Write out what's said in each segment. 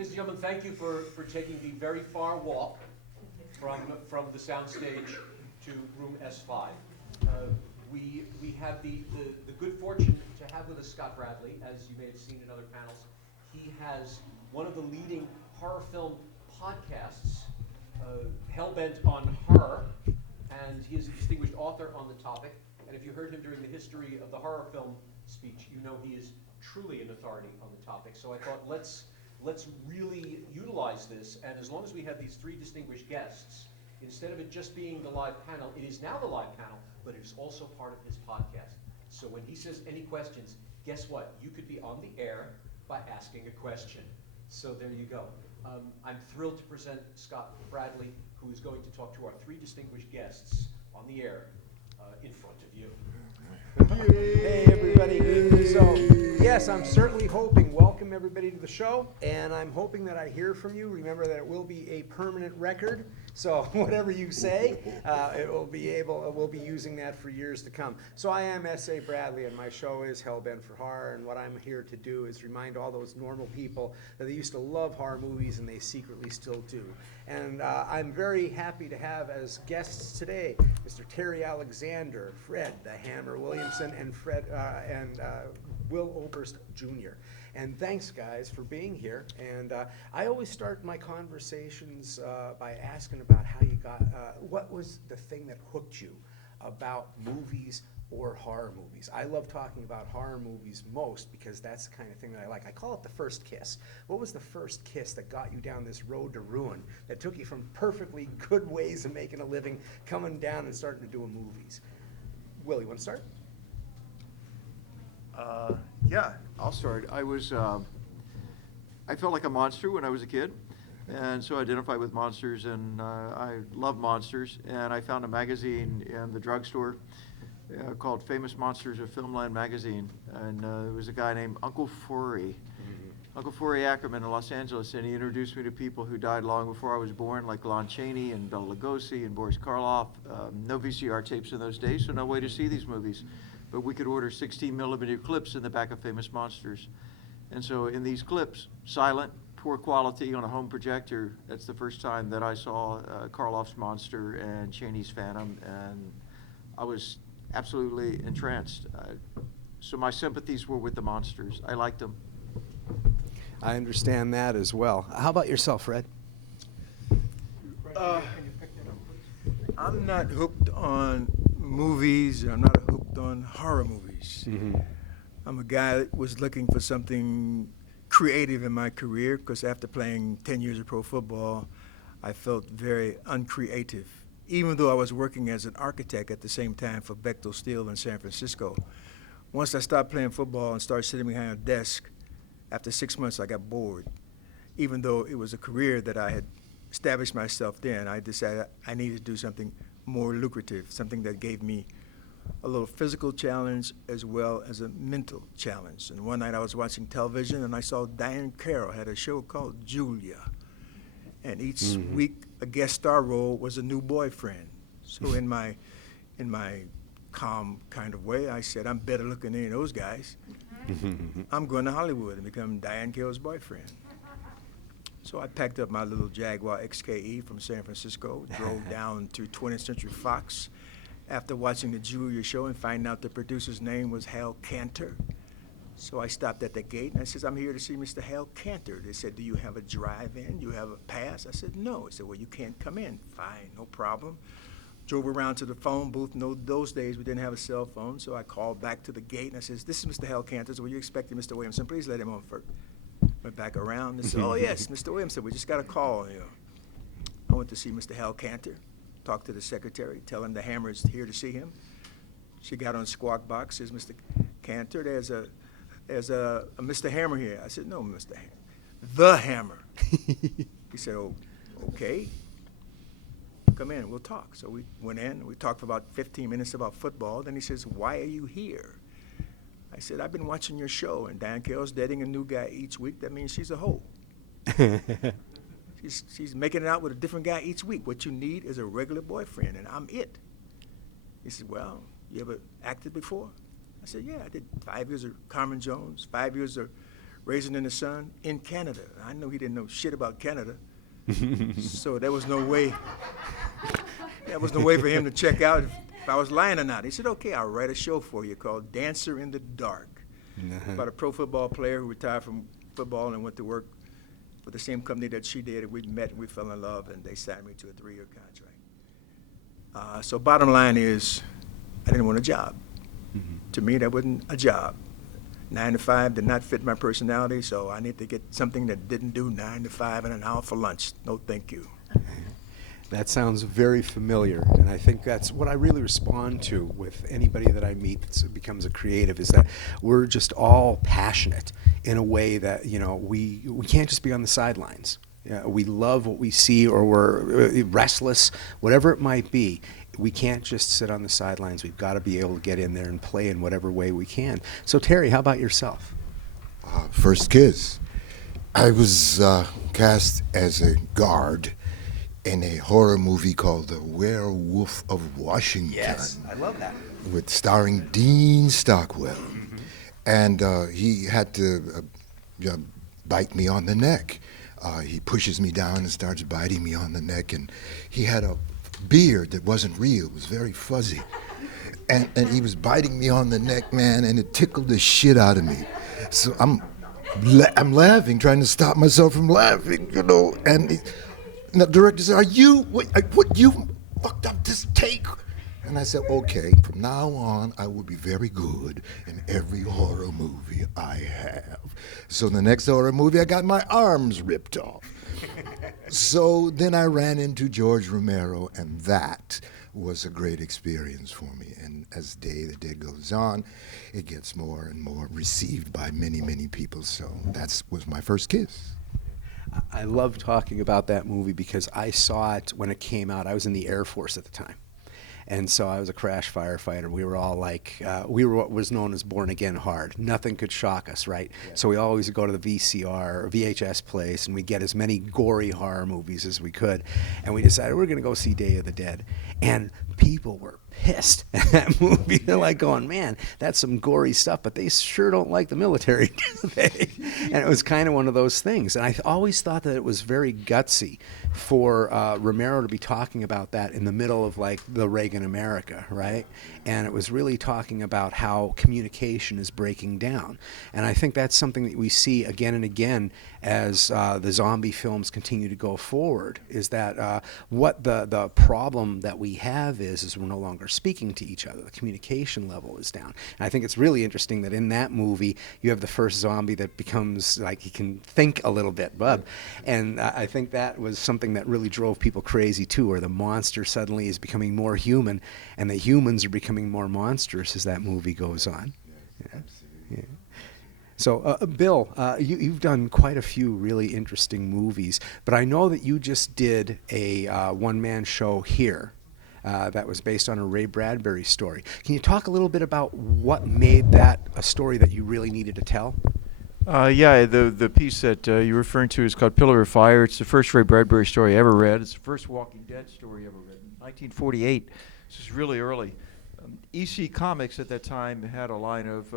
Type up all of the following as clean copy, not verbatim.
Ladies and gentlemen, thank you for taking the very far walk from the soundstage to room S5. We have the good fortune to have with us Scott Bradley, as you may have seen in other panels. He has one of the leading horror film podcasts, Hellbent on Horror, and he is a distinguished author on the topic. And if you heard him during the history of the horror film speech, you know he is truly an authority on the topic. So I thought let's really utilize this, and as long as we have these three distinguished guests, instead of it just being the live panel, it is now the live panel, but it is also part of his podcast. So when he says any questions, guess what? You could be on the air by asking a question. So there you go. I'm thrilled to present Scott Bradley, who is going to talk to our three distinguished guests on the air in front of you. Hey everybody. So yes, I'm certainly hoping, welcome everybody to the show, and I'm hoping that I hear from you. Remember that it will be a permanent record, so whatever you say, we'll be using that for years to come. So I am S.A. Bradley, and my show is Hellbent for Horror, and what I'm here to do is remind all those normal people that they used to love horror movies and they secretly still do. And I'm very happy to have as guests today Mr. Terry Alexander, Fred the Hammer Williamson, and Will Oberst Jr. And thanks, guys, for being here. And I always start my conversations by asking about how you got, what was the thing that hooked you about movies or horror movies? I love talking about horror movies most because that's the kind of thing that I like. I call it the first kiss. What was the first kiss that got you down this road to ruin, that took you from perfectly good ways of making a living, coming down and starting to do movies? Will, you want to start? Yeah, I'll start. I felt like a monster when I was a kid, and so I identified with monsters, and I love monsters. And I found a magazine in the drugstore called Famous Monsters of Filmland magazine, and there was a guy named Uncle Forey, Uncle Forey Ackerman in Los Angeles, and he introduced me to people who died long before I was born, like Lon Chaney and Bela Lugosi and Boris Karloff. No VCR tapes in those days, so no way to see these movies. But we could order 16-millimeter clips in the back of Famous Monsters. And so in these clips, silent, poor quality on a home projector, that's the first time that I saw Karloff's Monster and Chaney's Phantom, and I was absolutely entranced. So my sympathies were with the monsters. I liked them. I understand that as well. How about yourself, Fred? I'm not hooked on movies. I'm not hooked on horror movies. Mm-hmm. I'm a guy that was looking for something creative in my career because after playing 10 years of pro football, I felt very uncreative. Even though I was working as an architect at the same time for Bechtel Steel in San Francisco. Once I stopped playing football and started sitting behind a desk, after 6 months I got bored. Even though it was a career that I had established myself in, I decided I needed to do something more lucrative, something that gave me a little physical challenge as well as a mental challenge. And one night I was watching television and I saw Diane Carroll had a show called Julia. And each week a guest star role was a new boyfriend. So in my calm kind of way, I said, I'm better looking than any of those guys. I'm going to Hollywood and become Diane Carroll's boyfriend. So I packed up my little Jaguar XKE from San Francisco, drove down to 20th Century Fox after watching the Julia show and finding out the producer's name was Hal Cantor. So I stopped at the gate and I said, I'm here to see Mr. Hal Cantor. They said, do you have a drive-in? Do you have a pass? I said, no. They said, well, you can't come in. Fine, no problem. Drove around to the phone booth. No, those days we didn't have a cell phone, so I called back to the gate and I said, this is Mr. Hal Cantor. So were you expecting Mr. Williamson? Please let him on first. Went back around and said, oh yes, Mr. Williamson, we just got a call. I went to see Mr. Hal Cantor, talked to the secretary, tell him the Hammer is here to see him. She got on Squawk Box, says, Mr. Cantor, there's a Mr. Hammer here. I said, no, Mr. Hammer, the Hammer. He said, oh, okay. Come in, we'll talk. So we went in, we talked for about 15 minutes about football. Then he says, why are you here? I said, I've been watching your show, and Diane Carroll's dating a new guy each week. That means she's a hoe. she's making it out with a different guy each week. What you need is a regular boyfriend, and I'm it. He said, well, you ever acted before? I said, yeah, I did 5 years of Carmen Jones, 5 years of Raising in the Sun in Canada. I know he didn't know shit about Canada. So there was no way for him to check out if I was lying or not. He said, okay, I'll write a show for you called Dancer in the Dark, about a pro football player who retired from football and went to work for the same company that she did. We met and we fell in love, and they signed me to a 3-year contract. So bottom line is, I didn't want a job. To me, that wasn't a job. 9 to 5 did not fit my personality, so I need to get something that didn't do 9 to 5 and an hour for lunch. No, thank you. That sounds very familiar, and I think that's what I really respond to with anybody that I meet that becomes a creative, is that we're just all passionate in a way that, you know, we can't just be on the sidelines. We love what we see, or we're restless, whatever it might be. We can't just sit on the sidelines. We've got to be able to get in there and play in whatever way we can. So Terry, how about yourself? First kiss. I was cast as a guard in a horror movie called The Werewolf of Washington. Yes, I love that. With starring Dean Stockwell. And he had to bite me on the neck. He pushes me down and starts biting me on the neck, and he had a beard that wasn't real. It was very fuzzy. And he was biting me on the neck, man, and it tickled the shit out of me. So I'm laughing, trying to stop myself from laughing, you know, and the director said, what you fucked up this take? And I said, okay, from now on, I will be very good in every horror movie I have. So in the next horror movie, I got my arms ripped off. So then I ran into George Romero, and that was a great experience for me. And as the day goes on, it gets more and more received by many, many people. So that was my first kiss. I love talking about that movie because I saw it when it came out. I was in the Air Force at the time. And so I was a crash firefighter. We were all like, we were what was known as born again hard. Nothing could shock us, right? Yeah. So we always would go to the VCR or VHS place, and we'd get as many gory horror movies as we could. And we decided we're going to go see Day of the Dead. And people were pissed at that movie. They're like going, man, that's some gory stuff, but they sure don't like the military, do they? And it was kind of one of those things. And I always thought that it was very gutsy for Romero to be talking about that in the middle of like the Reagan America, right? And it was really talking about how communication is breaking down. And I think that's something that we see again and again as the zombie films continue to go forward, is that what the problem that we have is we're no longer speaking to each other. The communication level is down. And I think it's really interesting that in that movie, you have the first zombie that becomes like he can think a little bit, bub. And I think that was something that really drove people crazy too, where the monster suddenly is becoming more human and the humans are becoming more monstrous as that movie goes on. Yeah. Yeah. So, Bill, you've done quite a few really interesting movies, but I know that you just did a one-man show here that was based on a Ray Bradbury story. Can you talk a little bit about what made that a story that you really needed to tell? Yeah, the piece that you're referring to is called Pillar of Fire. It's the first Ray Bradbury story I ever read. It's the first Walking Dead story ever written, 1948. This is really early. EC Comics at that time had a line of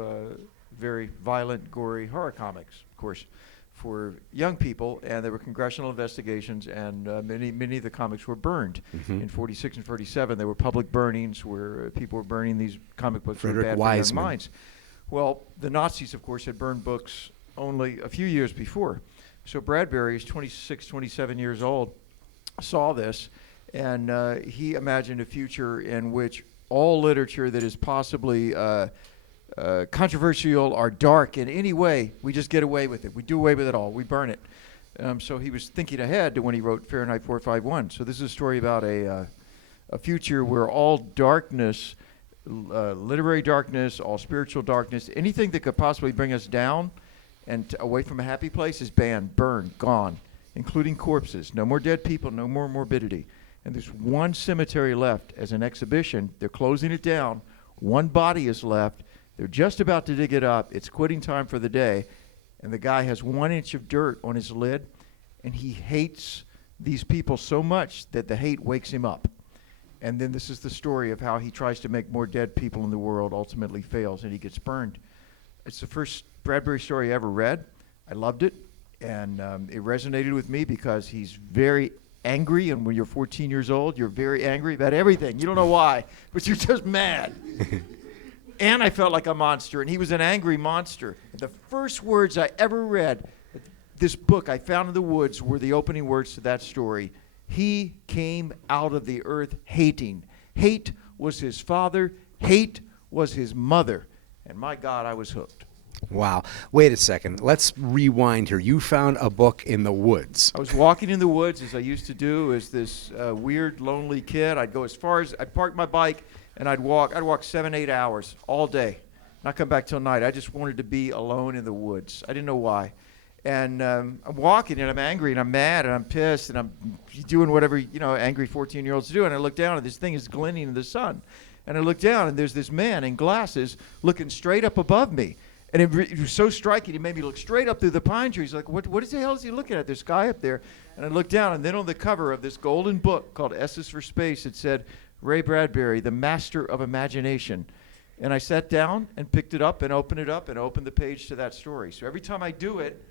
very violent, gory horror comics, of course, for young people, and there were congressional investigations, and many of the comics were burned. In 46 and 47. There were public burnings where people were burning these comic books for bad for young minds. Well, the Nazis, of course, had burned books only a few years before. So Bradbury is 26, 27 years old, saw this, and he imagined a future in which all literature that is possibly controversial or dark in any way, we just get away with it. We do away with it all. We burn it. So he was thinking ahead to when he wrote Fahrenheit 451. So this is a story about a future where all darkness, literary darkness, all spiritual darkness, anything that could possibly bring us down and away from a happy place is banned, burned, gone, including corpses. No more dead people, no more morbidity. And there's one cemetery left as an exhibition. They're closing it down. One body is left. They're just about to dig it up. It's quitting time for the day. And the guy has 1 inch of dirt on his lid, and he hates these people so much that the hate wakes him up. And then this is the story of how he tries to make more dead people in the world, ultimately fails, and he gets burned. It's the first Bradbury story I ever read. I loved it, and it resonated with me because he's very angry, and when you're 14 years old, you're very angry about everything. You don't know why, but you're just mad. And I felt like a monster, and he was an angry monster. The first words I ever read, this book I found in the woods, were the opening words to that story. He came out of the earth hating. Hate was his father. Hate was his mother. And my God, I was hooked. Wow. Wait a second. Let's rewind here. You found a book in the woods. I was walking in the woods, as I used to do, as this weird, lonely kid. I'd go as far as, I'd park my bike, and I'd walk 7-8 hours all day, not come back till night. I just wanted to be alone in the woods. I didn't know why. And I'm walking, and I'm angry, and I'm mad, and I'm pissed, and I'm doing whatever, angry 14-year-olds do. And I look down, and this thing is glinting in the sun. And I look down, and there's this man in glasses looking straight up above me. And it was so striking, it made me look straight up through the pine trees. Like, what the hell is he looking at? This guy up there. And I looked down, and then on the cover of this golden book called S's for Space, it said, Ray Bradbury, the master of imagination. And I sat down and picked it up and opened it up and opened the page to that story. So every time I do it,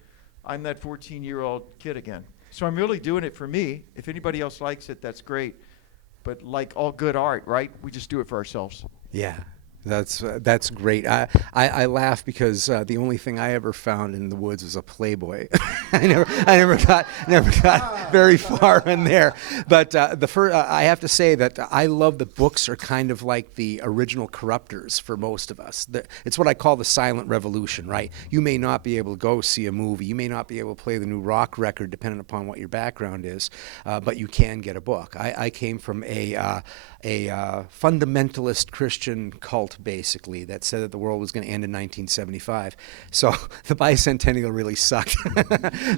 I'm that 14-year-old kid again. So I'm really doing it for me. If anybody else likes it, that's great. But like all good art, right? We just do it for ourselves. Yeah. That's great. I laugh because the only thing I ever found in the woods was a Playboy. I never got very far in there. But I have to say that I love that books are kind of like the original corruptors for most of us. It's what I call the silent revolution, right? You may not be able to go see a movie. You may not be able to play the new rock record, depending upon what your background is. But you can get a book. I came from a fundamentalist Christian cult, basically, that said that the world was going to end in 1975. So the bicentennial really sucked.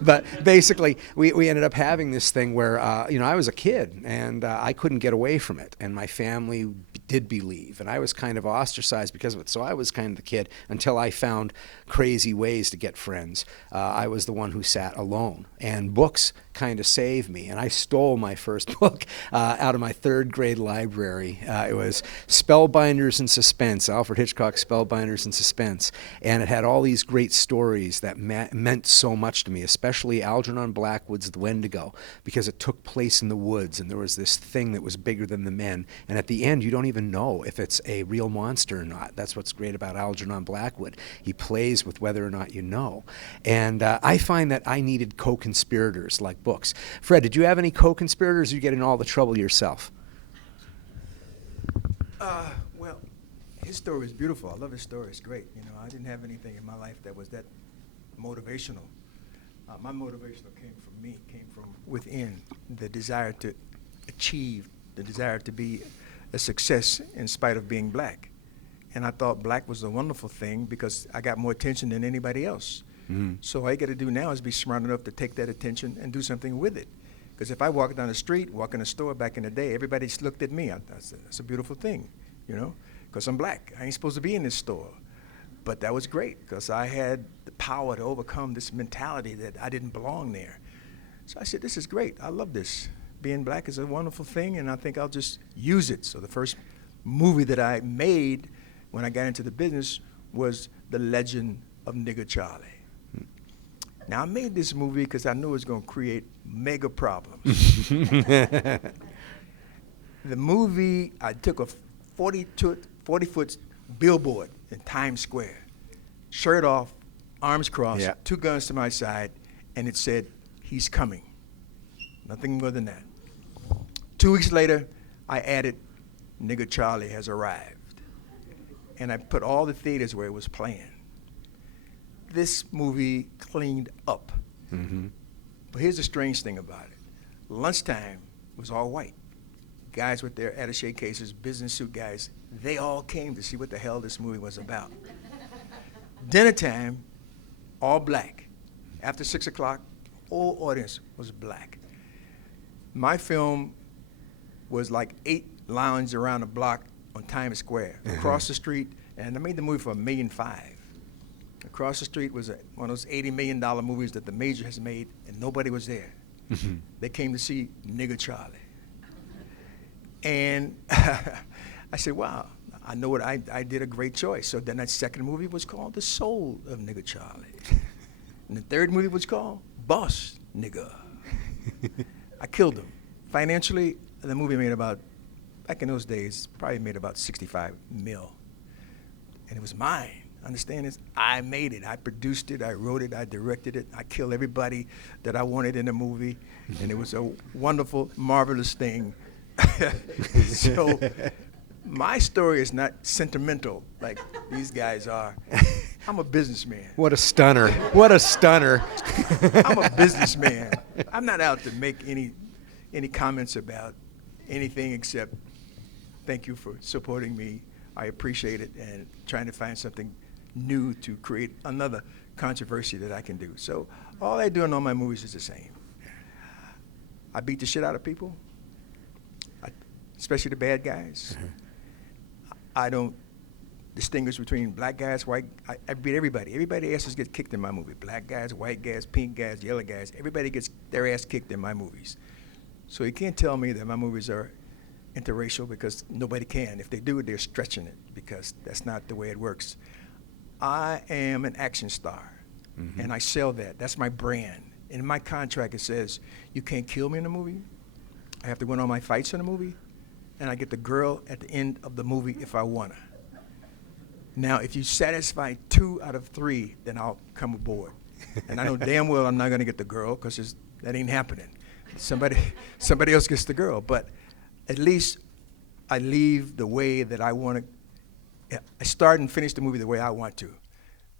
But basically, we ended up having this thing where, I was a kid, and I couldn't get away from it. And my family did believe, and I was kind of ostracized because of it. So I was kind of the kid until I found crazy ways to get friends. I was the one who sat alone, and books kind of saved me. And I stole my first book out of my third grade library. It was Spellbinders in Suspense, Alfred Hitchcock's Spellbinders in Suspense. And it had all these great stories that meant so much to me, especially Algernon Blackwood's The Wendigo, because it took place in the woods, and there was this thing that was bigger than the men. And at the end, you don't even know if it's a real monster or not. That's what's great about Algernon Blackwood. He plays with whether or not you know. And I find that I needed co-conspirators like books. Fred, did you have any co-conspirators, or you get in all the trouble yourself? Well, his story is beautiful. I love his story. It's great. I didn't have anything in my life that was that motivational. My motivational came from within, the desire to achieve, the desire to be a success in spite of being black. And I thought black was a wonderful thing because I got more attention than anybody else. Mm-hmm. So all you got to do now is be smart enough to take that attention and do something with it. Because if I walk down the street, walk in a store back in the day, everybody just looked at me. That's a beautiful thing, because I'm black. I ain't supposed to be in this store. But that was great because I had the power to overcome this mentality that I didn't belong there. So I said, this is great. I love this. Being black is a wonderful thing, and I think I'll just use it. So the first movie that I made when I got into the business was The Legend of Nigger Charlie. Now, I made this movie because I knew it was going to create mega problems. The movie, I took a 40-foot billboard in Times Square, shirt off, arms crossed, two guns to my side, and it said, "He's coming." Nothing more than that. 2 weeks later, I added, "Nigger Charlie has arrived." And I put all the theaters where it was playing. This movie cleaned up. Mm-hmm. But here's the strange thing about it. Lunchtime was all white. Guys with their attaché cases, business suit guys, they all came to see what the hell this movie was about. Dinner time, all black. After 6 o'clock, whole audience was black. My film was like 8 lounges around the block on Times Square. Mm-hmm. Across the street, and I made the movie for $1.5 million. Across the street was one of those $80 million movies that the major has made, and nobody was there. Mm-hmm. They came to see Nigger Charlie. And I said, wow, I know what I did a great choice. So then that second movie was called The Soul of Nigger Charlie. And the third movie was called Boss Nigga. I killed him. Financially, the movie made about, back in those days, probably made about 65 mil. And it was mine. Understand this? I made it. I produced it. I wrote it. I directed it. I killed everybody that I wanted in the movie. And it was a wonderful, marvelous thing. So my story is not sentimental like these guys are. I'm a businessman. What a stunner. What a stunner. I'm a businessman. I'm not out to make any comments about anything except thank you for supporting me. I appreciate it, and trying to find something new to create another controversy that I can do. So all I do in all my movies is the same. I beat the shit out of people, especially the bad guys. I don't distinguish between black guys, white. I beat everybody. Everybody else gets kicked in my movie. Black guys, white guys, pink guys, yellow guys. Everybody gets their ass kicked in my movies. So you can't tell me that my movies are interracial, because nobody can. If they do, they're stretching it, because that's not the way it works. I am an action star, and I sell that. That's my brand. In my contract, it says you can't kill me in the movie. I have to win all my fights in the movie, and I get the girl at the end of the movie if I want her. Now, if you satisfy 2 out of 3, then I'll come aboard. And I know damn well I'm not going to get the girl, because that ain't happening. Somebody else gets the girl. But at least I leave the way that I want to. I start and finish the movie the way I want to.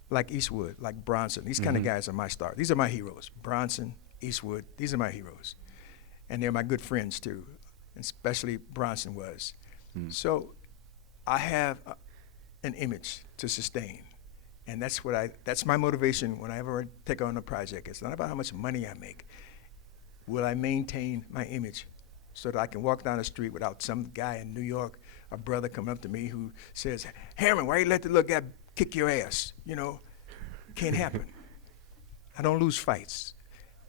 Like Eastwood, like Bronson. These kind of guys are my stars. These are my heroes. Bronson, Eastwood, these are my heroes. And they're my good friends, too. Especially Bronson was. So I have an image to sustain. And that's my motivation when I ever take on a project. It's not about how much money I make. Will I maintain my image so that I can walk down the street without some guy in New York, a brother coming up to me who says, Harriman, why you let the little guy kick your ass? You know, can't happen. I don't lose fights.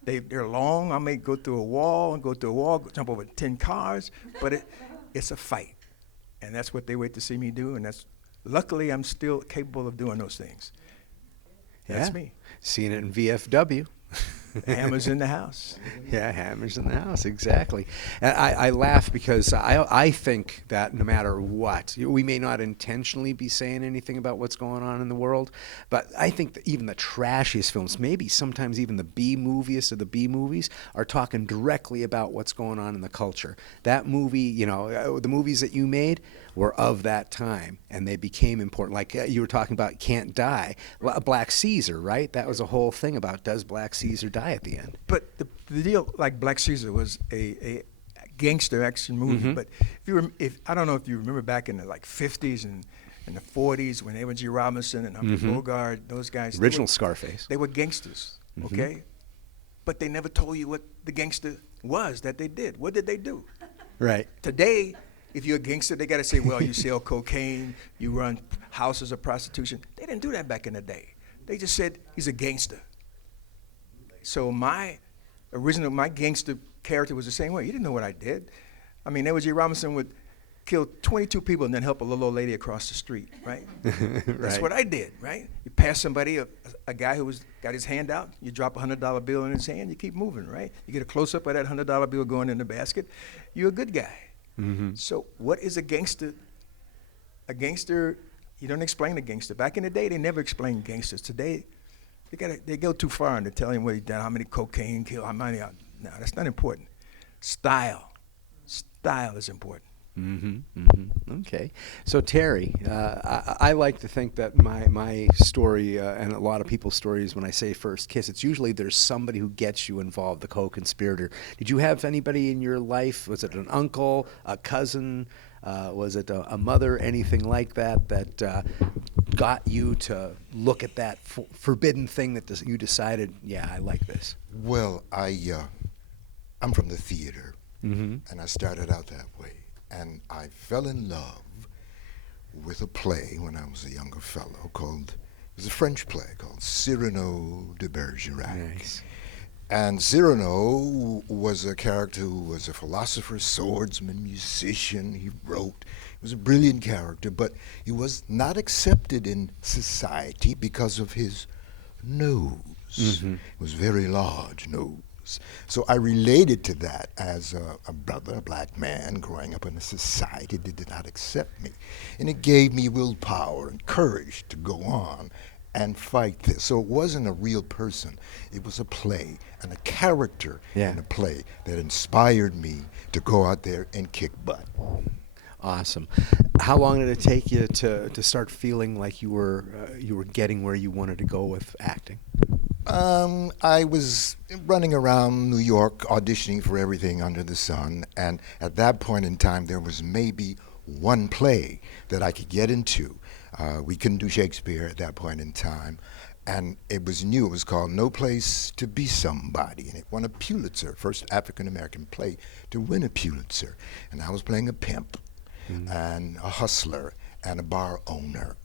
They're long. I may go through a wall, jump over 10 cars, but it's a fight. And that's what they wait to see me do, and luckily I'm still capable of doing those things. That's me. Seeing it in VFW. Hammer's in the house. Yeah, Hammer's in the house, exactly. And I laugh because I think that no matter what, we may not intentionally be saying anything about what's going on in the world, but I think that even the trashiest films, maybe sometimes even the B-moviest of the B-movies, are talking directly about what's going on in the culture. That movie, the movies that you made were of that time, and they became important. Like you were talking about Can't Die. Black Caesar, right? That was a whole thing about, does Black Caesar die at the end? But the deal, like Black Caesar was a gangster action movie, but if I don't know if you remember back in the 50s and the 40s when Edward G. Robinson and Humphrey Bogart, those guys. Original Scarface. They were gangsters, okay? But they never told you what the gangster was that they did. What did they do? Right. Today, if you're a gangster, they got to say, well, you sell cocaine, you run houses of prostitution. They didn't do that back in the day. They just said, he's a gangster. So my gangster character was the same way. You didn't know what I did. I mean, Edward G. Robinson would kill 22 people and then help a little old lady across the street, right? That's what I did, right? You pass somebody, a guy who got his hand out, you drop a $100 bill in his hand, you keep moving, right? You get a close-up of that $100 bill going in the basket, you're a good guy. So what is a gangster? A gangster, you don't explain a gangster. Back in the day, they never explained gangsters. Today, they go too far into telling what he done, how many cocaine killed, how many. No, that's not important. Style is important. Okay. So Terry, I like to think that my story and a lot of people's stories, when I say first kiss, it's usually there's somebody who gets you involved, the co-conspirator. Did you have anybody in your life? Was it an uncle, a cousin? Was it a mother, anything like that got you to look at that forbidden thing that you decided, yeah, I like this? Well, I'm from the theater, and I started out that way. And I fell in love with a play when I was a younger fellow it was a French play called Cyrano de Bergerac. Nice. And Cyrano was a character who was a philosopher, swordsman, musician. He wrote. He was a brilliant character, but he was not accepted in society because of his nose. nose. It was very large nose. So I related to that as a brother, a black man growing up in a society that did not accept me. And it gave me willpower and courage to go on and fight this. So it wasn't a real person. It was a play and a character in a play that inspired me to go out there and kick butt. Awesome. How long did it take you to start feeling like you were getting where you wanted to go with acting? I was running around New York auditioning for everything under the sun, and at that point in time there was maybe one play that I could get into. We couldn't do Shakespeare at that point in time, and it was new. It was called No Place to Be Somebody, and it won a Pulitzer, first African-American play to win a Pulitzer. And I was playing a pimp and a hustler and a bar owner.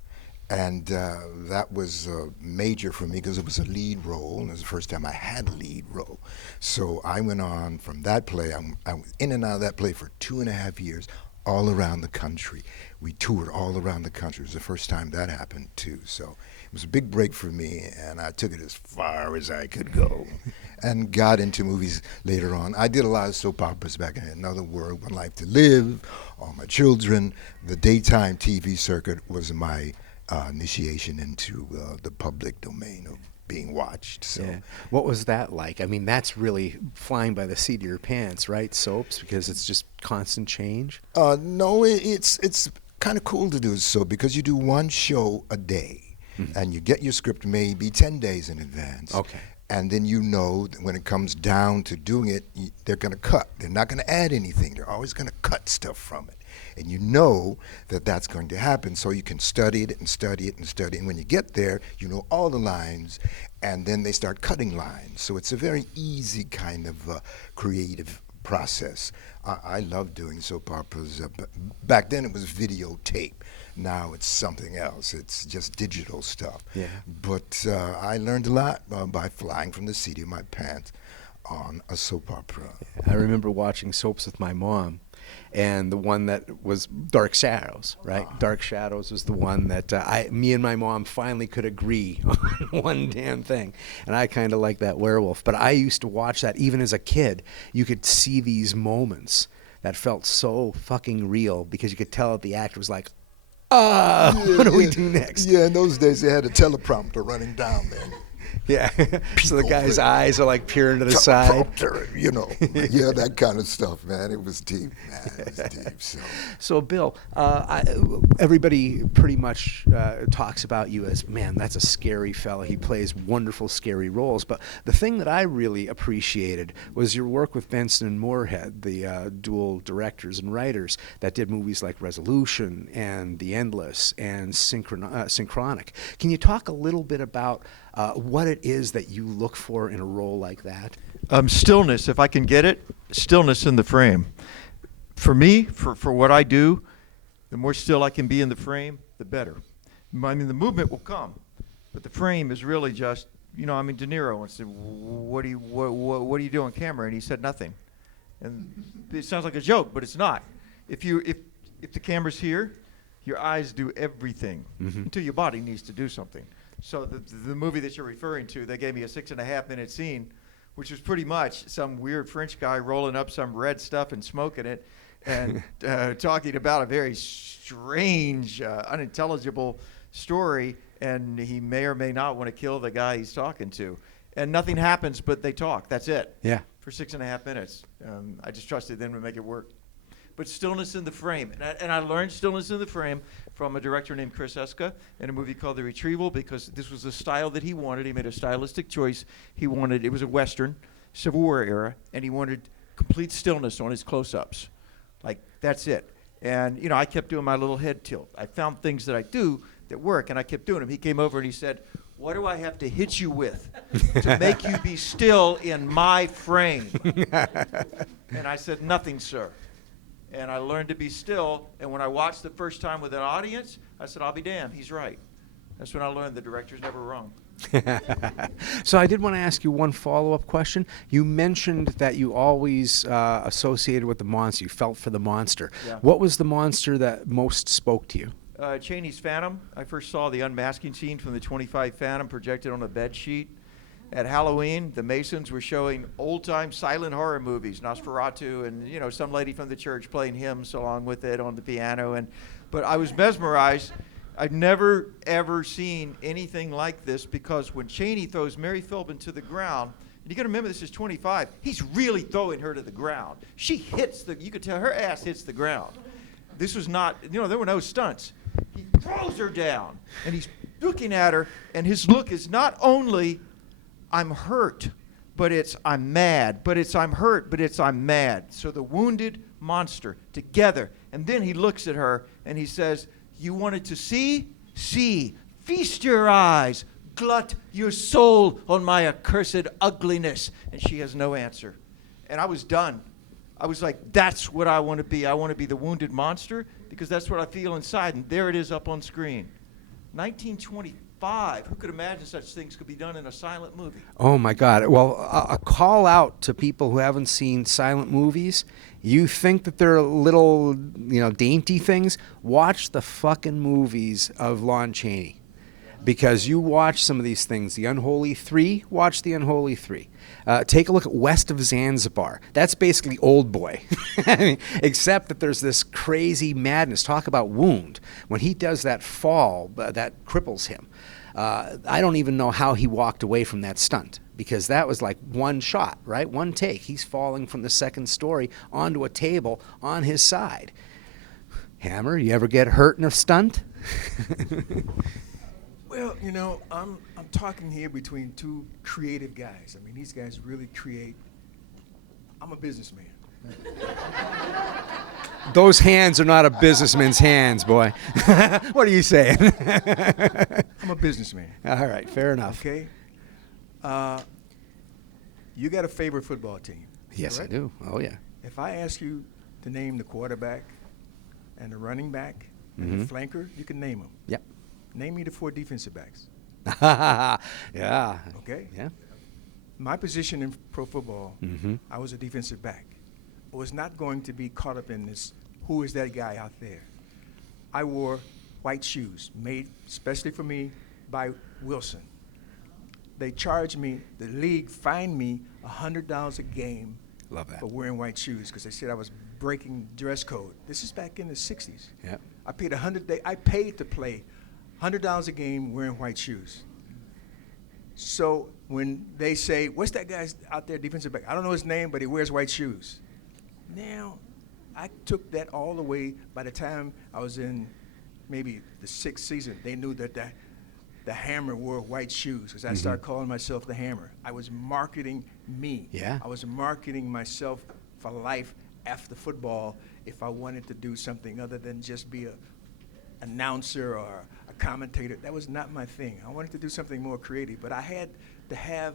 And that was major for me because it was a lead role, and it was the first time I had a lead role. So I went on from that play. I was in and out of that play for 2.5 years, all around the country. We toured all around the country. It was the first time that happened, too. So it was a big break for me, and I took it as far as I could go and got into movies later on. I did a lot of soap operas back in Another World, One Life to Live, All My Children. The daytime TV circuit was my initiation into the public domain of being watched. So, what was that like? I mean, that's really flying by the seat of your pants, right? Soaps, because it's just constant change. No, it's kind of cool to do so because you do one show a day, and you get your script maybe 10 days in advance. Okay. And then you know that when it comes down to doing it, they're going to cut. They're not going to add anything. They're always going to cut stuff from it. And you know that that's going to happen, so you can study it and study it and study it. And when you get there, you know all the lines, and then they start cutting lines. So it's a very easy kind of creative process. I love doing soap operas. Back then it was videotape. Now it's something else. It's just digital stuff. Yeah. But I learned a lot by flying from the seat of my pants on a soap opera. I remember watching soaps with my mom, and the one that was Dark Shadows, right? Dark Shadows was the one that me and my mom finally could agree on one damn thing. And I kind of like that werewolf. But I used to watch that even as a kid. You could see these moments that felt so fucking real because you could tell that the actor was like, what do we do next? Yeah, in those days they had a teleprompter running down there. Yeah. So the guy's eyes are like peering to the side. You know, yeah, that kind of stuff, man. It was deep, man. It was deep. So Bill, everybody pretty much talks about you as, man, that's a scary fella. He plays wonderful, scary roles. But the thing that I really appreciated was your work with Benson and Moorhead, the dual directors and writers that did movies like Resolution and The Endless and Synchronic. Can you talk a little bit about what it is that you look for in a role like that? Stillness, if I can get it, stillness in the frame. For me, for what I do, the more still I can be in the frame, the better. I mean, the movement will come, but the frame is really just, De Niro once said, what do you do on camera? And he said nothing. And it sounds like a joke, but it's not. If the camera's here, your eyes do everything until your body needs to do something. So the movie that you're referring to, they gave me a 6.5-minute scene, which was pretty much some weird French guy rolling up some red stuff and smoking it and talking about a very strange, unintelligible story, and he may or may not want to kill the guy he's talking to. And nothing happens, but they talk. That's it. Yeah. For 6.5 minutes. I just trusted them to make it work. But stillness in the frame. And I learned stillness in the frame from a director named Chris Eska in a movie called The Retrieval, because this was the style that he wanted. He made a stylistic choice. It was a Western, Civil War era, and he wanted complete stillness on his close-ups. Like, that's it. And, I kept doing my little head tilt. I found things that I do that work, and I kept doing them. He came over and he said, what do I have to hit you with to make you be still in my frame? And I said, nothing, sir. And I learned to be still. And when I watched the first time with an audience, I said, I'll be damned, he's right. That's when I learned the director's never wrong. So I did want to ask you one follow-up question. You mentioned that you always associated with the monster. You felt for the monster. Yeah. What was the monster that most spoke to you? Cheney's Phantom. I first saw the unmasking scene from the 25 Phantom projected on a bed sheet. at Halloween, the Masons were showing old-time silent horror movies, Nosferatu, and some lady from the church playing hymns along with it on the piano. But I was mesmerized. I've never ever seen anything like this, because when Cheney throws Mary Philbin to the ground, and you got to remember this is 25, he's really throwing her to the ground. She hits you could tell her ass hits the ground. This was not, there were no stunts. He throws her down, and he's looking at her, and his look is not only, I'm hurt, but it's I'm mad, but it's I'm hurt, but it's I'm mad. So the wounded monster together. And then he looks at her and he says, you wanted to see? See. Feast your eyes. Glut your soul on my accursed ugliness. And she has no answer. And I was done. I was like, that's what I want to be. I want to be the wounded monster, because that's what I feel inside. And there it is up on screen. 1925. Who could imagine such things could be done in a silent movie? Oh my God. Well, a call out to people who haven't seen silent movies. You think that they're little, dainty things? Watch the fucking movies of Lon Chaney. Because you watch some of these things. The Unholy Three, watch The Unholy Three. Take a look at West of Zanzibar. That's basically Old Boy. Except that there's this crazy madness. Talk about wound. When he does that fall, that cripples him. I don't even know how he walked away from that stunt, because that was like one shot, right? One take. He's falling from the second story onto a table on his side. Hammer, you ever get hurt in a stunt? Well, I'm talking here between two creative guys. I mean, these guys really create. I'm a businessman. Those hands are not a businessman's hands, boy. What are you saying? I'm a businessman. All right, fair enough. Okay. You got a favorite football team? Yes, correct? I do. Oh, yeah. If I ask you to name the quarterback and the running back and the flanker, you can name them. Yep. Name me the 4 defensive backs. Yeah. Okay? Yeah. My position in pro football, I was a defensive back. I was not going to be caught up in this, who is that guy out there? I wore white shoes, made especially for me by Wilson. They charged me, the league fined me $100 a game. Love that. For wearing white shoes, because they said I was breaking dress code. This is back in the 60s. Yeah. I paid to play $100 a game wearing white shoes. So when they say, what's that guy out there, defensive back? I don't know his name, but he wears white shoes. Now, I took that all the way. By the time I was in maybe the 6th season, they knew that the Hammer wore white shoes, because I started calling myself the Hammer. I was marketing me. Yeah. I was marketing myself for life after football if I wanted to do something other than just be a announcer or a commentator. That was not my thing. I wanted to do something more creative, but I had to have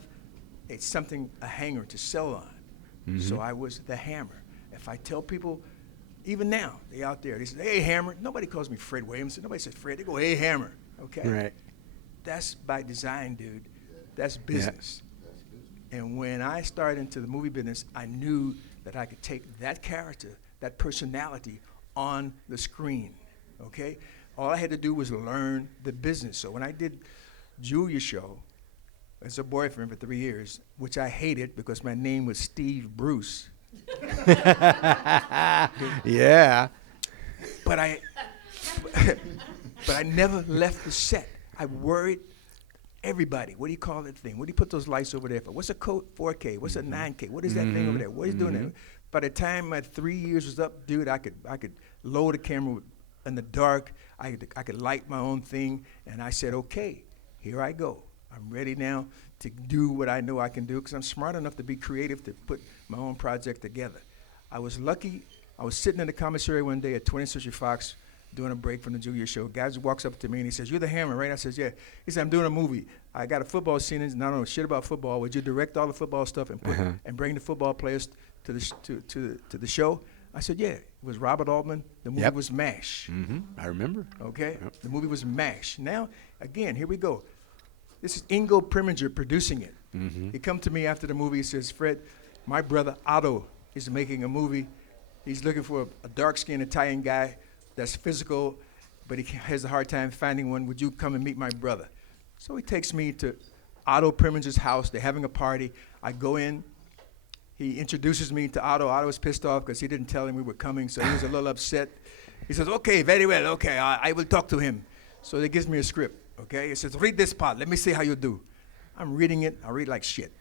a hanger to sell on. So I was the Hammer. If I tell people, even now, they out there, they say, hey, Hammer. Nobody calls me Fred Williamson. Nobody says Fred. They go, hey, Hammer. Okay? Right. That's by design, dude. That's business. Yeah. And when I started into the movie business, I knew that I could take that character, that personality on the screen, okay? All I had to do was learn the business. So when I did Julia's show as a boyfriend for 3 years, which I hated because my name was Steve Bruce. Yeah. But I never left the set. I worried everybody. What do you call that thing? What do you put those lights over there for? What's a code 4K? What's a 9K? What is that thing over there? What is doing that? By the time my 3 years was up, dude, I could lower the camera in the dark. I could light my own thing, and I said, okay, here I go. I'm ready now to do what I know I can do, because I'm smart enough to be creative to put my own project together. I was lucky. I was sitting in the commissary one day at 20th Century Fox doing a break from the Julia show. Guy walks up to me and he says, you're the Hammer, right? I says, yeah. He said, I'm doing a movie. I got a football scene and I don't know shit about football. Would you direct all the football stuff and put and bring the football players to the show? I said, yeah. It was Robert Altman. The movie was MASH. I remember. Okay? Yep. The movie was MASH. Now, again, here we go. This is Ingo Preminger producing it. He come to me after the movie. He says, Fred, my brother Otto is making a movie. He's looking for a dark-skinned Italian guy that's physical, but he has a hard time finding one. Would you come and meet my brother? So he takes me to Otto Preminger house. They're having a party. I go in. He introduces me to Otto. Otto was pissed off because he didn't tell him we were coming, so he was a little upset. He says, okay, very well, okay, I will talk to him. So he gives me a script, okay? He says, read this part. Let me see how you do. I'm reading it. I read like shit.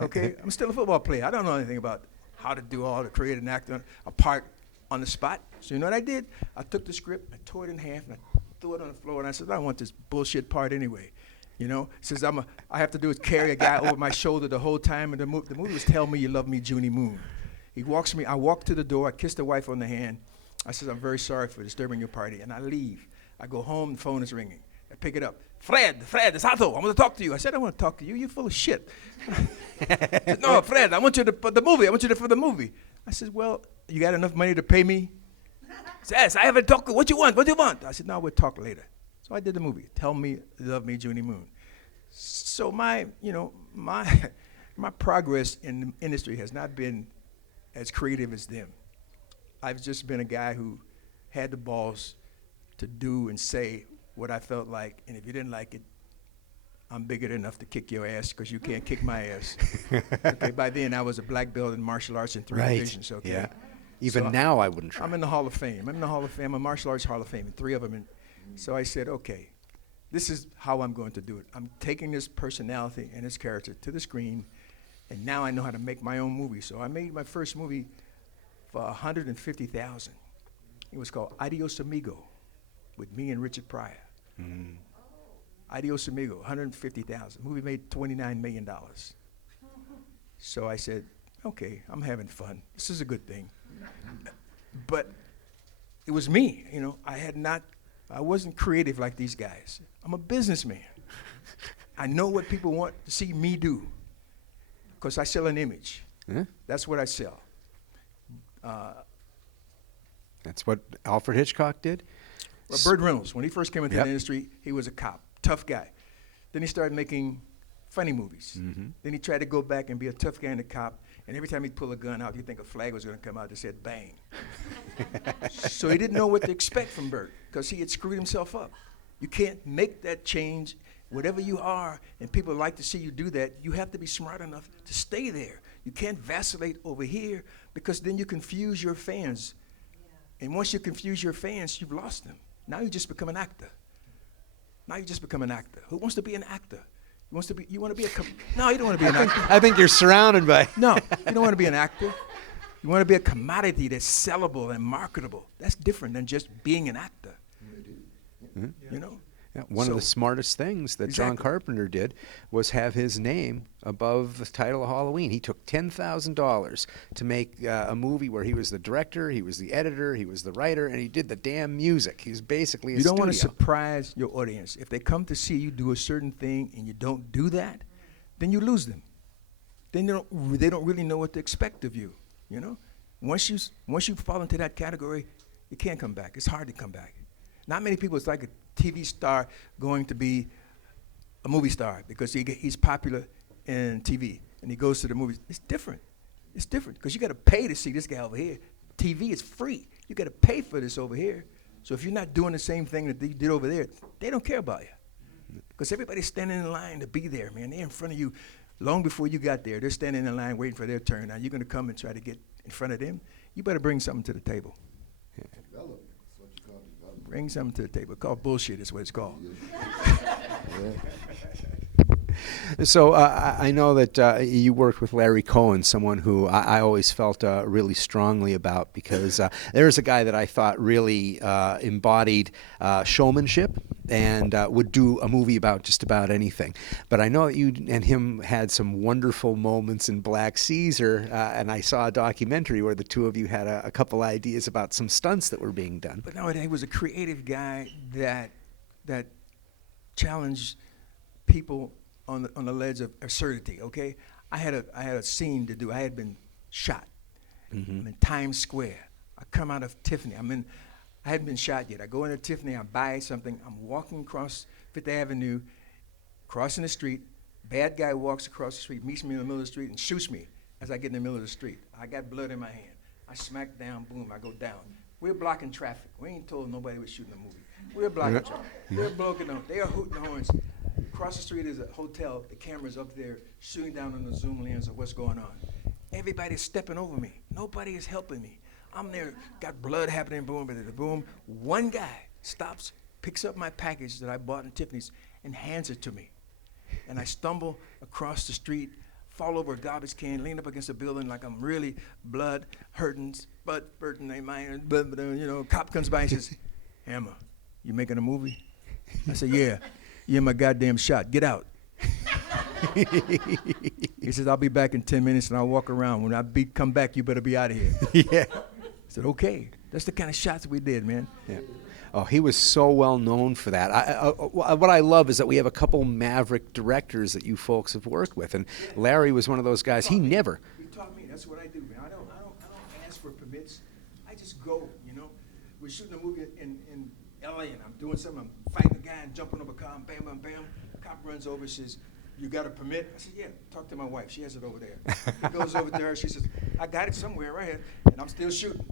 Okay? I'm still a football player. I don't know anything about how to do all to create an actor, a part on the spot. So you know what I did? I took the script, I tore it in half, and I threw it on the floor, and I said, I don't want this bullshit part anyway. You know, since I have to do is carry a guy over my shoulder the whole time, and the movie was Tell Me You Love Me, Junie Moon. I walk to the door, I kiss the wife on the hand. I said, I'm very sorry for disturbing your party, and I leave. I go home, the phone is ringing. I pick it up. Fred, it's Otto, I want to talk to you. I said, I want to talk to you, you're full of shit. Said, no, Fred, I want you to for the movie. I said, well, you got enough money to pay me? He said, yes, I haven't talked, what you want? I said, no, we'll talk later. So I did the movie, Tell Me You Love Me, Junie Moon. So my progress in the industry has not been as creative as them. I've just been a guy who had the balls to do and say what I felt like, and if you didn't like it, I'm bigger enough to kick your ass because you can't kick my ass. Okay, by then I was a black belt in martial arts in 3 divisions, okay? Yeah. Even now I wouldn't try. I'm in the Hall of Fame. I'm a martial arts Hall of Fame, and 3 of them. So I said, okay, this is how I'm going to do it. I'm taking this personality and this character to the screen, and now I know how to make my own movie. So I made my first movie for $150,000. It was called Adios Amigo, with me and Richard Pryor. Mm. Adios Amigo, $150,000. Movie made $29 million. So I said, okay, I'm having fun. This is a good thing. But it was me, you know. I wasn't creative like these guys. I'm a businessman. I know what people want to see me do because I sell an image. Yeah. That's what I sell. That's what Alfred Hitchcock did. Well, Burt Reynolds, when he first came into the industry, he was a cop, tough guy. Then he started making funny movies. Mm-hmm. Then he tried to go back and be a tough guy and a cop, and every time he'd pull a gun out, you'd think a flag was going to come out that said bang. So he didn't know what to expect from Burt because he had screwed himself up. You can't make that change. Whatever you are, and people like to see you do that, you have to be smart enough to stay there. You can't vacillate over here because then you confuse your fans. Yeah. And once you confuse your fans, you've lost them. Now you just become an actor. Who wants to be an actor? You want to be no, you don't want to be an actor. I think you're surrounded by. No, you don't want to be an actor. You want to be a commodity that's sellable and marketable. That's different than just being an actor. Mm-hmm. You know? Yeah, one of the smartest things that John Carpenter did was have his name above the title of Halloween. He took $10,000 to make a movie where he was the director, he was the editor, he was the writer, and he did the damn music. He was basically a studio. You don't want to surprise your audience. If they come to see you do a certain thing and you don't do that, then you lose them. Then they don't really know what to expect of you. You know, once you fall into that category, you can't come back. It's hard to come back. Not many people. It's like a TV star going to be a movie star because he's popular in TV and he goes to the movies. It's different. It's different because you got to pay to see this guy over here. TV is free. You got to pay for this over here. So if you're not doing the same thing that they did over there, they don't care about you because everybody's standing in line to be there, man. They're in front of you long before you got there. They're standing in line waiting for their turn. Now you're going to come and try to get in front of them. You better bring something to the table. Yeah. Bring something to the table. Called bullshit is what it's called. So I know that you worked with Larry Cohen, someone who I always felt really strongly about because there's a guy that I thought really embodied showmanship and would do a movie about just about anything. But I know that you and him had some wonderful moments in Black Caesar, and I saw a documentary where the two of you had a couple ideas about some stunts that were being done. But no, he was a creative guy that challenged people on the ledge of absurdity. Okay, I had a scene to do. I had been shot. Mm-hmm. I'm in Times Square. I come out of Tiffany. I hadn't been shot yet. I go into Tiffany. I buy something. I'm walking across Fifth Avenue, crossing the street. Bad guy walks across the street, meets me in the middle of the street, and shoots me as I get in the middle of the street. I got blood in my hand. I smack down. Boom. I go down. We're blocking traffic. We ain't told nobody we're shooting a movie. We're blocking traffic. They're blocking them. They are hooting horns. Across the street is a hotel. The camera's up there shooting down on the zoom lens of what's going on. Everybody's stepping over me. Nobody is helping me. I'm there, got blood happening, boom, boom. One guy stops, picks up my package that I bought in Tiffany's and hands it to me. And I stumble across the street, fall over a garbage can, lean up against a building like I'm really blood hurting, but burden ain't mine, cop comes by and says, Hammer, you making a movie? I said, yeah, you're in my goddamn shot, get out. He says, I'll be back in 10 minutes and I'll walk around. When I come back, you better be out of here. Yeah. I said, okay. That's the kind of shots we did, man. Yeah. Oh, he was so well known for that. What I love is that we have a couple maverick directors that you folks have worked with, and Larry was one of those guys. He never. He taught me. That's what I do, man. I don't ask for permits. I just go. We're shooting a movie in L.A. and I'm doing something. I'm fighting a guy and jumping up a car. And bam, bam, bam. Cop runs over. Says, "You got a permit?" I said, "Yeah." Talk to my wife. She has it over there. He goes over to her. She says, "I got it somewhere right here," and I'm still shooting.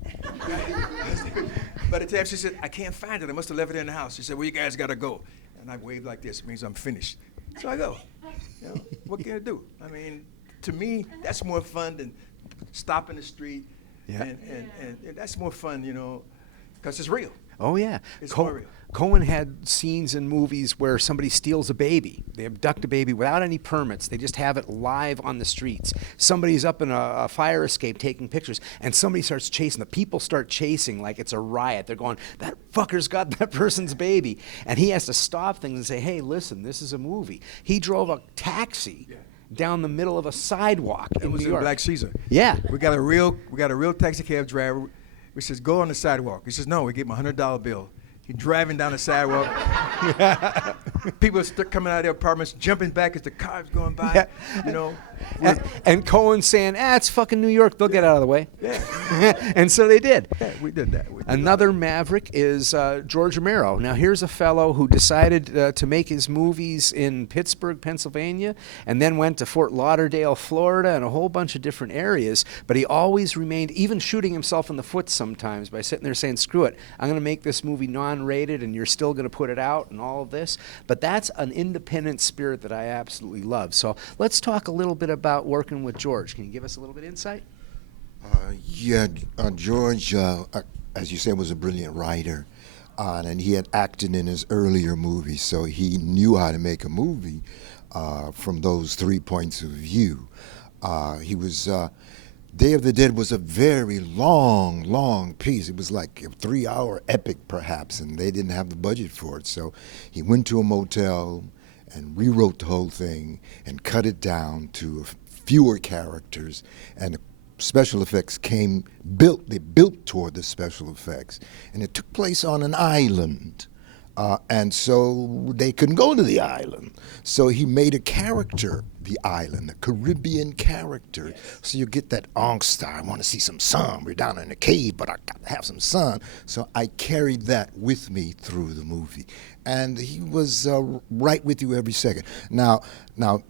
By the time she said, "I can't find it. I must have left it in the house." She said, "Well, you guys got to go." And I wave like this. It means I'm finished. So I go. What can I do? I mean, to me, that's more fun than stopping the street. Yeah. And that's more fun, because it's real. Oh, yeah. It's more real. Cohen had scenes in movies where somebody steals a baby. They abduct a baby without any permits. They just have it live on the streets. Somebody's up in a fire escape taking pictures, and somebody starts chasing. The people start chasing like it's a riot. They're going, that fucker's got that person's baby. And he has to stop things and say, hey, listen, this is a movie. He drove a taxi down the middle of a sidewalk in New York. Black Caesar. Yeah. We got a real taxi cab driver. We says, go on the sidewalk. He says, no, we give him a $100 bill. He's driving down the sidewalk. People are coming out of their apartments, jumping back as the car's going by. And Cohen saying, it's fucking New York. They'll get out of the way. Yeah. And so they did. Yeah, we did that. Another maverick is George Romero. Now, here's a fellow who decided to make his movies in Pittsburgh, Pennsylvania, and then went to Fort Lauderdale, Florida, and a whole bunch of different areas. But he always remained, even shooting himself in the foot sometimes by sitting there saying, screw it, I'm going to make this movie non-rated, and you're still going to put it out and all of this. But that's an independent spirit that I absolutely love. So let's talk a little bit about working with George. Can you give us a little bit of insight? George, as you said, was a brilliant writer, and he had acted in his earlier movies, so he knew how to make a movie from those 3 points of view. He was Day of the Dead was a very long piece. It was like a 3-hour epic, perhaps, and they didn't have the budget for it. So he went to a motel and rewrote the whole thing and cut it down to fewer characters, and the special effects they built toward the special effects. And it took place on an island. And so they couldn't go to the island. So he made a character, the island, a Caribbean character. So you get that angst, I want to see some sun. We're down in a cave, but I got to have some sun. So I carried that with me through the movie. And he was right with you every second. Now,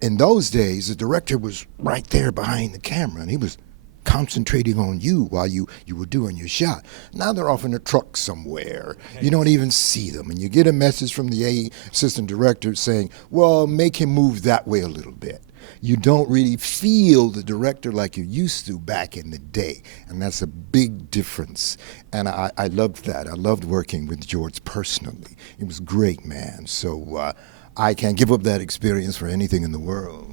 in those days, the director was right there behind the camera, and he was concentrating on you while you were doing your shot. Now they're off in a truck somewhere. You don't even see them. And you get a message from the assistant director saying, well, make him move that way a little bit. You don't really feel the director like you used to back in the day. And that's a big difference. And I loved that. I loved working with George personally. He was great, man. So I can't give up that experience for anything in the world.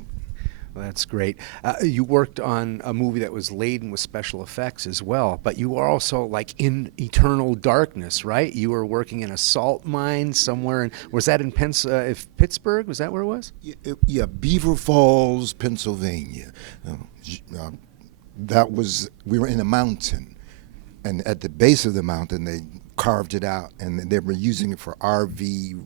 Well, that's great. You worked on a movie that was laden with special effects as well, but you were also like in Eternal Darkness, right? You were working in a salt mine somewhere. Was that in Pittsburgh? Was that where it was? Yeah, Beaver Falls, Pennsylvania. We were in a mountain, and at the base of the mountain, they carved it out, and they were using it for RV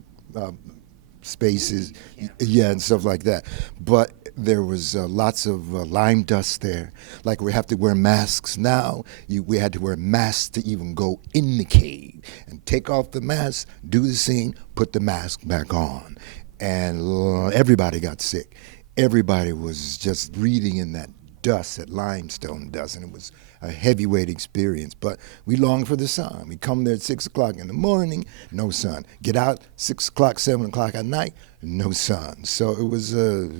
spaces, and stuff like that. But there was lots of lime dust there. Like we have to wear masks now. We had to wear masks to even go in the cave and take off the mask, do the scene, put the mask back on. And everybody got sick. Everybody was just breathing in that dust, that limestone dust, and it was a heavyweight experience. But we longed for the sun. We come there at 6 o'clock in the morning, no sun. Get out 6 o'clock, 7 o'clock at night, no sun. So it was a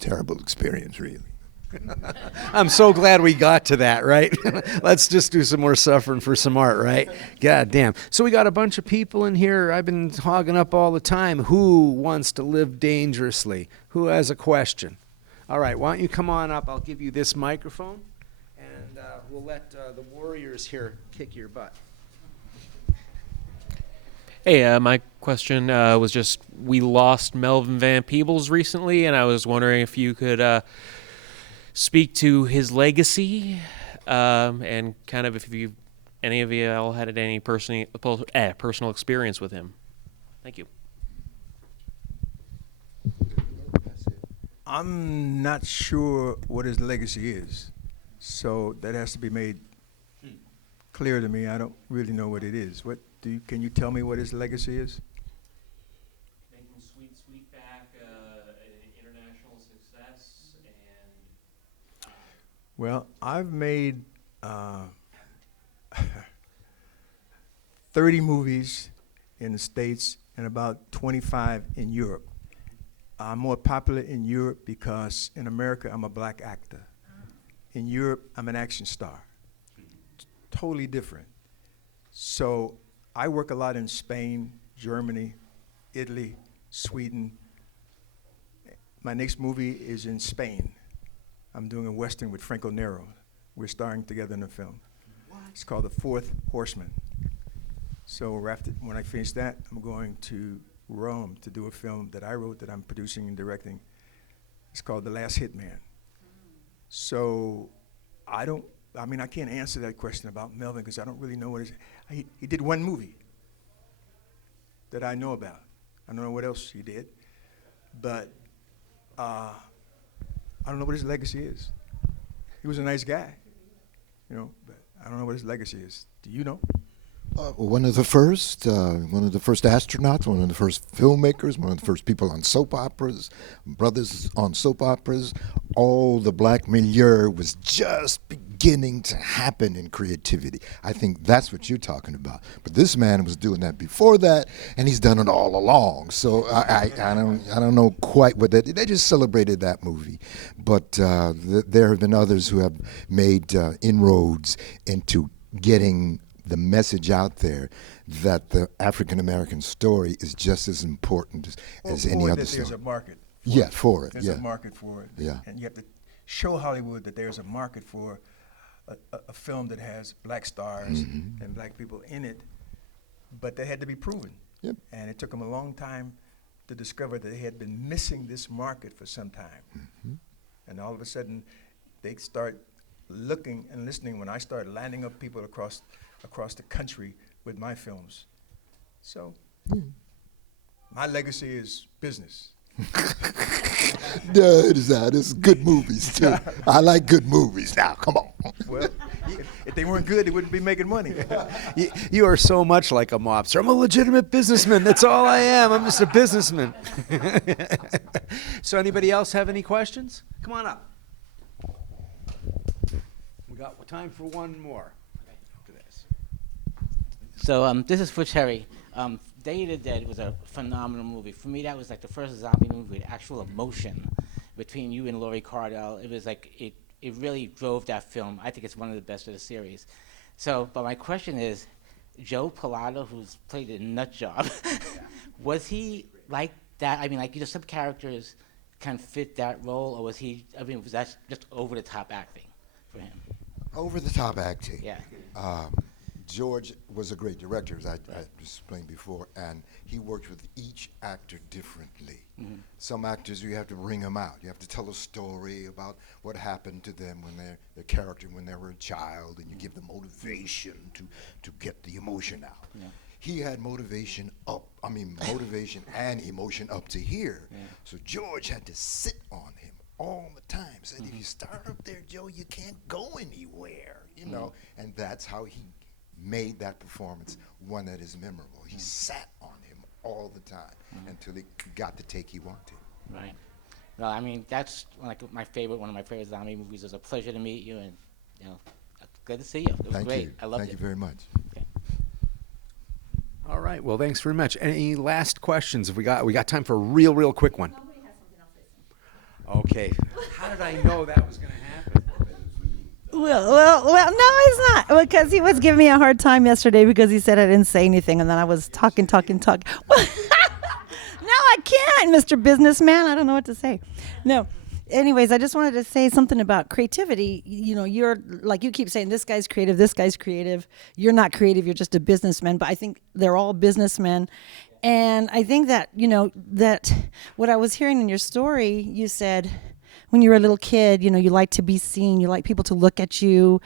terrible experience, really. I'm so glad we got to that, right? Let's just do some more suffering for some art, right? God damn. So we got a bunch of people in here. I've been hogging up all the time. Who wants to live dangerously? Who has a question? All right, why don't you come on up? I'll give you this microphone, and we'll let the warriors here kick your butt. Hey, my question was just, we lost Melvin Van Peebles recently, and I was wondering if you could speak to his legacy, and kind of if any of you all had any personal experience with him. Thank you. I'm not sure what his legacy is, so that has to be made clear to me. I don't really know what it is. Can you tell me what his legacy is? Making Sweetback an international success, and Well, I've made 30 movies in the States and about 25 in Europe. I'm more popular in Europe because in America I'm a black actor. In Europe I'm an action star. Totally different. So I work a lot in Spain, Germany, Italy, Sweden. My next movie is in Spain. I'm doing a Western with Franco Nero. We're starring together in a film. It's called The Fourth Horseman. So when I finish that, I'm going to Rome to do a film that I wrote that I'm producing and directing. It's called The Last Hitman. So I can't answer that question about Melvin because I don't really know what he did one movie that I know about. I don't know what else he did, but I don't know what his legacy is. He was a nice guy, but I don't know what his legacy is. Do you know? One of the first astronauts, one of the first filmmakers, one of the first people on soap operas, brothers on soap operas. All the black milieu was just beginning to happen in creativity. I think that's what you're talking about. But this man was doing that before that, and he's done it all along. So I don't know quite what that. They just celebrated that movie, but there have been others who have made inroads into getting the message out there that the African American story is just as important as any other story. There's a market. For it. There's a market for it. Yeah. And you have to show Hollywood that there's a market for a film that has black stars and black people in it, but that had to be proven. Yep. And it took them a long time to discover that they had been missing this market for some time. And all of a sudden, they start looking and listening when I start lining up people across the country with my films. So my legacy is business. No, it's good movies too. I like good movies. Now, come on. Well, if they weren't good, they wouldn't be making money. You are so much like a mobster. I'm a legitimate businessman. That's all I am. I'm just a businessman. So anybody else have any questions? Come on up. We got time for one more. After this. So this is for Terry. Day of the Dead was a phenomenal movie. For me, that was like the first zombie movie with actual emotion between you and Laurie Cardell. It was like, it really drove that film. I think it's one of the best of the series. So, but my question is, Joe Pilato, who's played a nut job, was he like that? I mean, like, some characters can fit that role, or was that just over-the-top acting for him? Over-the-top acting. Yeah. George was a great director, as I explained before, and he worked with each actor differently. Some actors, you have to bring them out. You have to tell a story about what happened to them when their character when they were a child, and you give them motivation to get the emotion out. Yeah. He had motivation and emotion up to here. Yeah. So George had to sit on him all the time. Said, if you start up there, Joe, you can't go anywhere, and that's how he made that performance one that is memorable. He sat on him all the time until he got the take he wanted. Right. No, I mean, that's like one of my favorite zombie movies. It was a pleasure to meet you, and you know, good to see you. It was Thank great. you. I loved Thank it. you very much. Okay. All right. Well, thanks very much. Any last questions? Have we got time for a real quick one. Somebody has something else to say. Okay. How did I know that was going to happen? Well, no, it's not. Because he was giving me a hard time yesterday because he said I didn't say anything, and then I was talking. No, I can't, Mr. Businessman. I don't know what to say. No. Anyways, I just wanted to say something about creativity. You know, you're like, you keep saying this guy's creative, this guy's creative. You're not creative, you're just a businessman. But I think they're all businessmen. And I think that, you know, that what I was hearing in your story, you said when you were a little kid, you know, you like to be seen, you like people to look at you.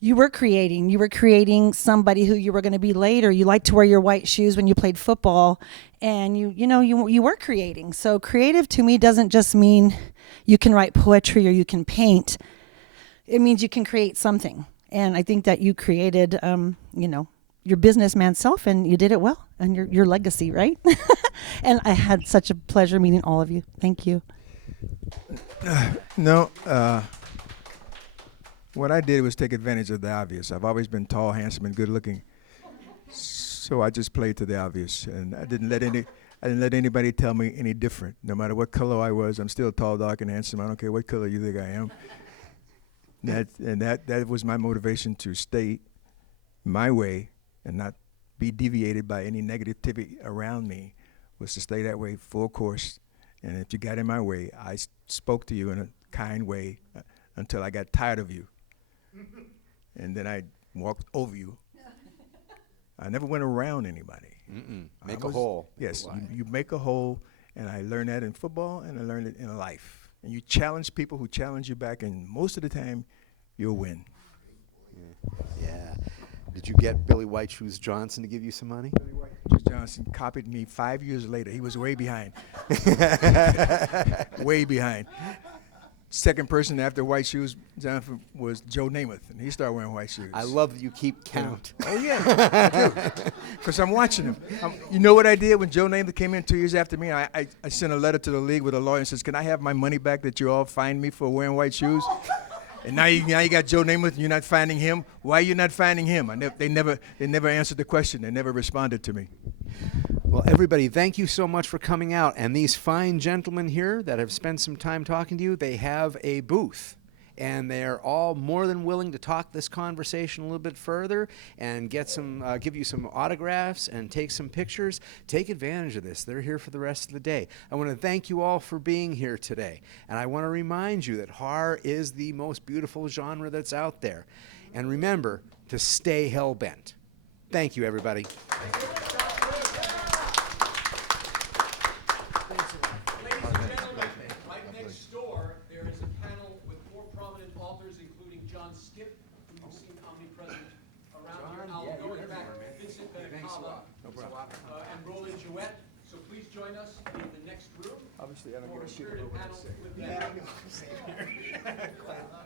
You were creating somebody who you were going to be later. You liked to wear your white shoes when you played football, and you were creating. So creative to me doesn't just mean you can write poetry or you can paint. It means you can create something. And I think that you created, your businessman self, and you did it well, and your legacy, right? And I had such a pleasure meeting all of you. Thank you. No, what I did was take advantage of the obvious. I've always been tall, handsome, and good looking. So I just played to the obvious, and I didn't let anybody tell me any different. No matter what color I was, I'm still tall, dark, and handsome. I don't care what color you think I am. That was my motivation to stay my way and not be deviated by any negativity around me, was to stay that way full course. And if you got in my way, I spoke to you in a kind way until I got tired of you. And then I walked over you. I never went around anybody. Make a hole. Yes, you make a hole, and I learned that in football, and I learned it in life. And you challenge people who challenge you back, and most of the time, you'll win. Yeah. Did you get Billy White Shoes Johnson to give you some money? Billy White Shoes Johnson copied me 5 years later. He was way behind. Way behind. Second person after White Shoes Johnson was Joe Namath, and he started wearing white shoes. I love that you keep count. Oh, yeah, I do. Because I'm watching him. You know what I did when Joe Namath came in 2 years after me? I sent a letter to the league with a lawyer and says, can I have my money back that you all fined me for wearing white shoes? And now you got Joe Namath and you're not finding him. Why are you not finding him? They never answered the question. They never responded to me. Well, everybody, thank you so much for coming out. And these fine gentlemen here that have spent some time talking to you, they have a booth. And they're all more than willing to talk this conversation a little bit further and get some, give you some autographs and take some pictures. Take advantage of this. They're here for the rest of the day. I want to thank you all for being here today. And I want to remind you that horror is the most beautiful genre that's out there. And remember to stay hell-bent. Thank you, everybody. And Roland Jouet. So please join us in the next room. Obviously, I don't for give a a shit spirited about what panel I say. with them.